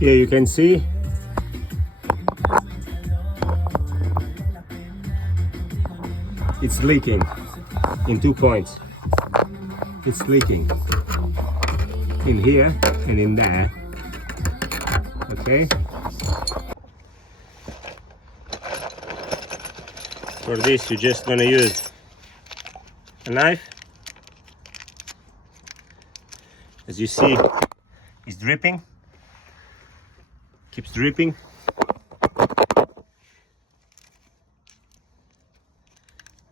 Here you can see it's leaking in 2 points. It's leaking in here and in there. Okay. For this, you're just gonna use a knife. As you see, it's dripping. Keeps dripping.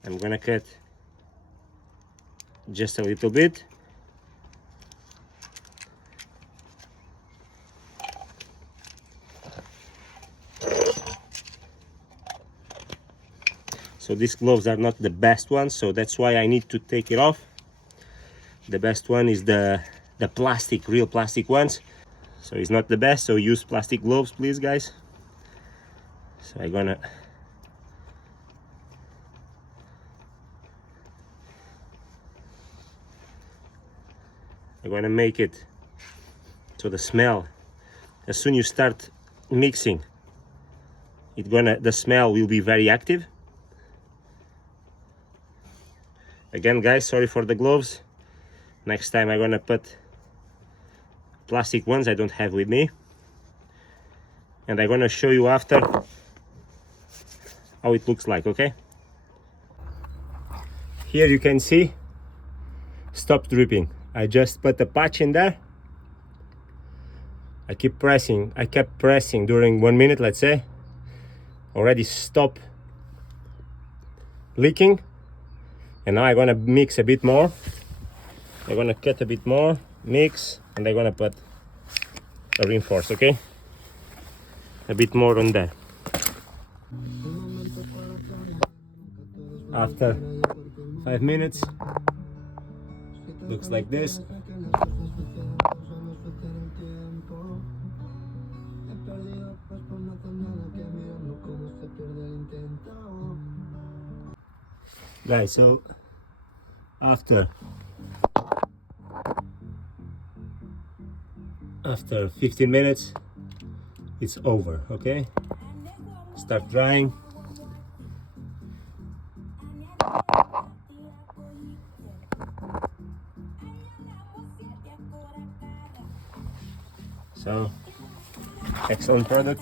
I'm gonna cut just a little bit. So these gloves are not the best ones, so that's why I need to take it off. The best one is the plastic, real plastic ones. So it's not the best, so use plastic gloves, please, guys. So I'm gonna make it so the smell, as soon you start mixing, the smell will be very active. Again, guys, sorry for the gloves. Next time I'm gonna put plastic ones I don't have with me, and I'm gonna show you after how it looks like. Okay, here you can see stop dripping. I just put a patch in there. I kept pressing during 1 minute, let's say. Already stop leaking, and now I'm gonna mix a bit more. I'm gonna cut a bit more, mix, and I'm gonna put a reinforce. Okay, a bit more on there. After 5 minutes, looks like this. Guys, so after 15 minutes it's over. Okay, start drying. So excellent product.